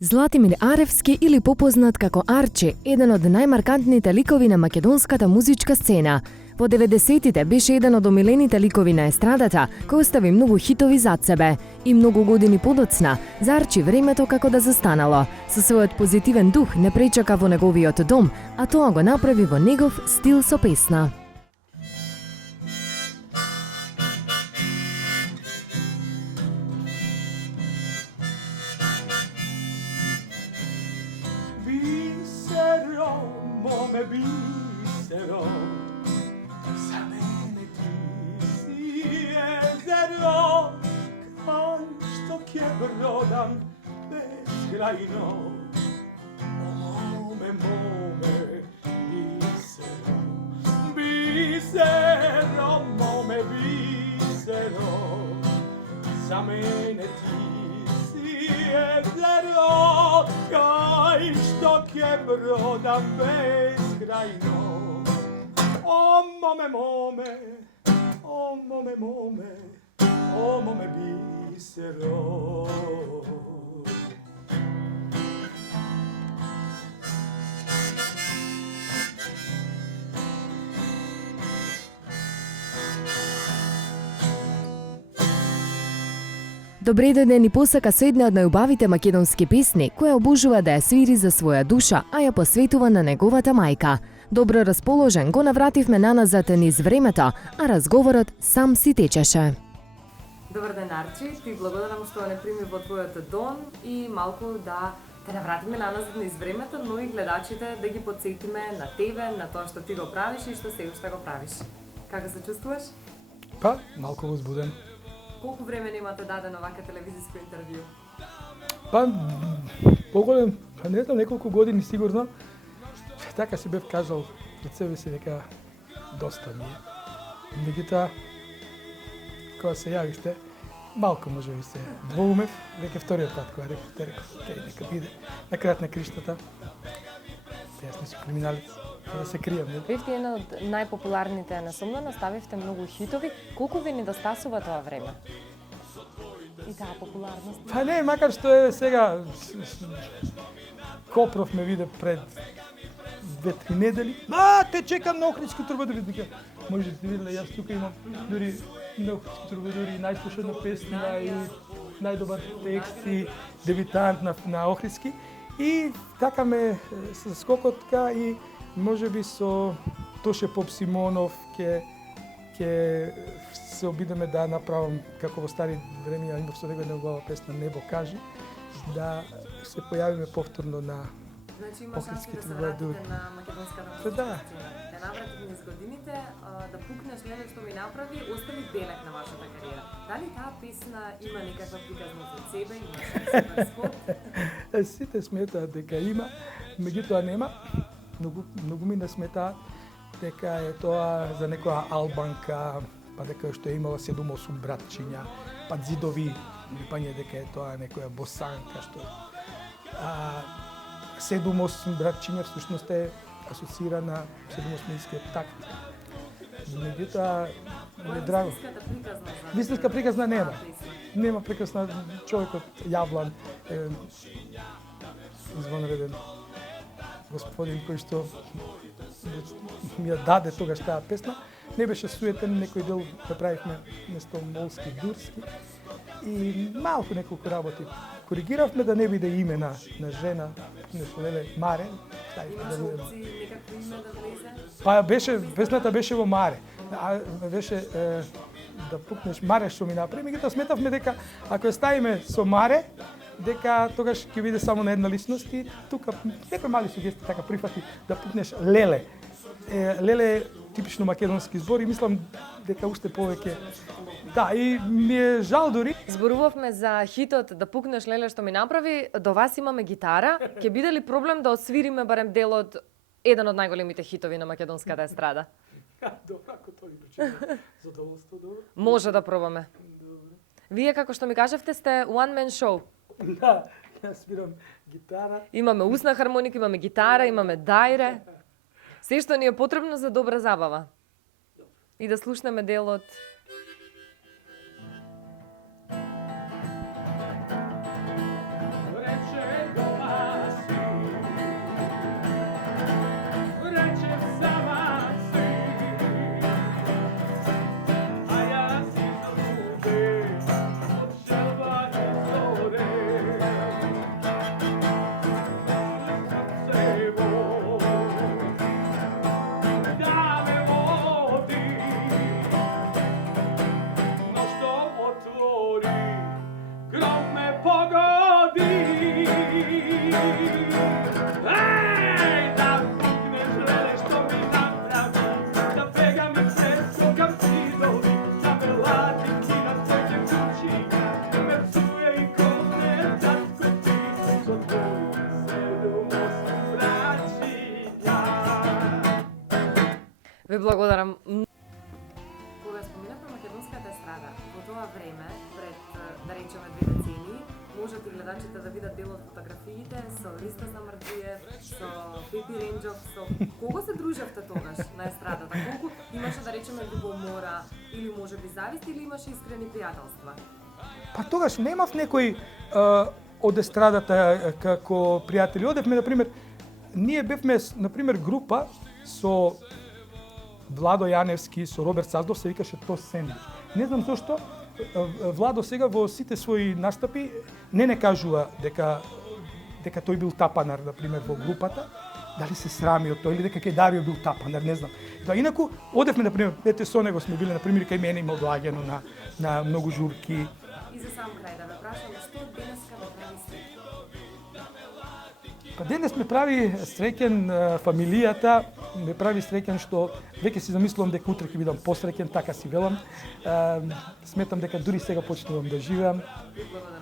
Златимир Аревски или попознат како Арчи, еден од најмаркантните ликови на македонската музичка сцена. Во 90-тите беше еден од омилените ликови на естрадата, кој остави многу хитови зад себе. И многу години подоцна, за Арчи времето како да застанало. Со својот позитивен дух не пречака во неговиот дом, а тоа го направи во негов стил со песна. Mome bisero, za mene ti si jezero, kao što brodam bezkrajno. O mome bisero, bisero, mome bisero, za mene ti si jezero, kao što brodam bezkrajno. O mome, o mome bisero. Добре дојде ни посака со една од најубавите македонски песни, која обожува да ја свири за своја душа, а ја посветува на неговата мајка. Добро расположен го навративме наназад низ времето, а разговорот сам си течеше. Добар ден, Арчи, ти благодарам што не прими во твојот дом и малку да те навратиме наназад низ времето, но и гледачите да ги подсетиме на тебе, на тоа што ти го правиш и што се уште го правиш. Како се чувствуваш? Па, малку возбуден. Колку време немате дадено вака телевизиско интервју? Па, поголем, не знам, неколку години сигурно. Така си бев кажал пред себе си дека доста ми е. Меѓутоа, кога се јавиште, малку може би се двоумев, веќе вториот пат кога реков, нека биде на крајот на криштата. Јас не сум криминалец, да се кријам. Бевте една од најпопуларните насомнено, ставивте многу хитови. Колку ви недостасува тоа време? И таа популарност? Па не, макар што е сега Копров ме виде пред 2-3 недели. Те чекам на Охридски трубадури. Може да виделе, јас тука имам дури на Охридски трубадури најслушана песна и најдобар текст и дебитант на Охридски. И така ме со скокотка и можеби со Тоше Поп Симонов ќе се обидеме да направам како во стари времиња, имав со него една убава песна Небо кажи, да се појавиме повторно на Охридски трубадури. На македонската музичка Да. сцена. Те навратите низ годините, да пукнеш леле што ми направи, остави белег на вашата кариера. Дали таа песна има некаква приказност од себе, има супер спот? Сите сметаат дека има, меѓутоа нема. Многу ми не сметаат дека е тоа за некоја албанка, па дека што е имала 7-8 братчиња, па зидови, пање дека е тоа некоја босанка што 7-8 братчиња всушност е асоцира на 7-8-скиот такт. Меѓутоа ми е драго. Вистинска приказна нема. Нема прекрасна човекот Јавлан, извонреден господин кој што ми ја даде тогаш таа песна. Не беше суетен, некој дел направивме место молски, дурски и малку неколку работи коригиравме да не биде име на жена, нешто леле Маре. Имаш опции некакво име да влезе? Па песната беше во Маре. Беше да пукнеш Маре што ми направи, меѓутоа сметавме дека ако ја ставиме со Маре, дека тогаш ќе биде само на една личност и тука некој мали сугестии така прифати да пукнеш Леле. Леле е типично македонски збор и мислам дека уште повеќе. Да, и ми е жал дури. Зборувавме за хитот Да пукнеш леле што ми направи, до вас имаме гитара. Ќе биде ли проблем да освириме барем дел од еден од најголемите хитови на македонската естрада? Добро, ако тоа ги причина. Задоволство, добро. Може да пробаме. Вие, како што ми кажавте, сте one man show. Да, јас свирам гитара. Имаме усна хармоника, имаме гитара, имаме дајре. Се што ни е потребно за добра забава. И да слушнеме дел од Reče Ej, da pukneš lele što mi napravi, da pegam i preskokam zidovi, da me latinci na cveće kući, da me psuje i kone zaskuti, so tvoju sedum osam vraćinja. Ви благодарам. Кога споминавме македонската естрада, во тоа време, пред, да речеме, 2 децении, можат и гледачите да видат дел од фотографиите со Риста Самарджиев, со Пепи Ренџов, со кого се дружевте тогаш на естрадата? Колку имаше, да речеме, љубомора, или може би завист, или имаше искрени пријателства? Па тогаш немав некој од естрадата како пријатели. Одевме, например, ние бевме, например, група со Владо Јаневски, со Роберт Саздов, се викаше Тос Сендвич. Не знам зошто, Владо сега во сите своји настапи не кажува дека тој бил тапанар, например, во групата, дали се срами од тој или дека Дарио бил тапанар, не знам. Да, инаку, одевме, например, ете со него сме биле, например, кај мене имал доаѓано на многу журки. И за сам крај да ве прашам, што денеска ве прави среќен? Па денес ме прави среќен фамилијата, ме прави среќен што веќе си замислувам дека утре ќе бидам посреќен, така си велам. Сметам дека дури сега почнувам да живеам. Ви благодарам.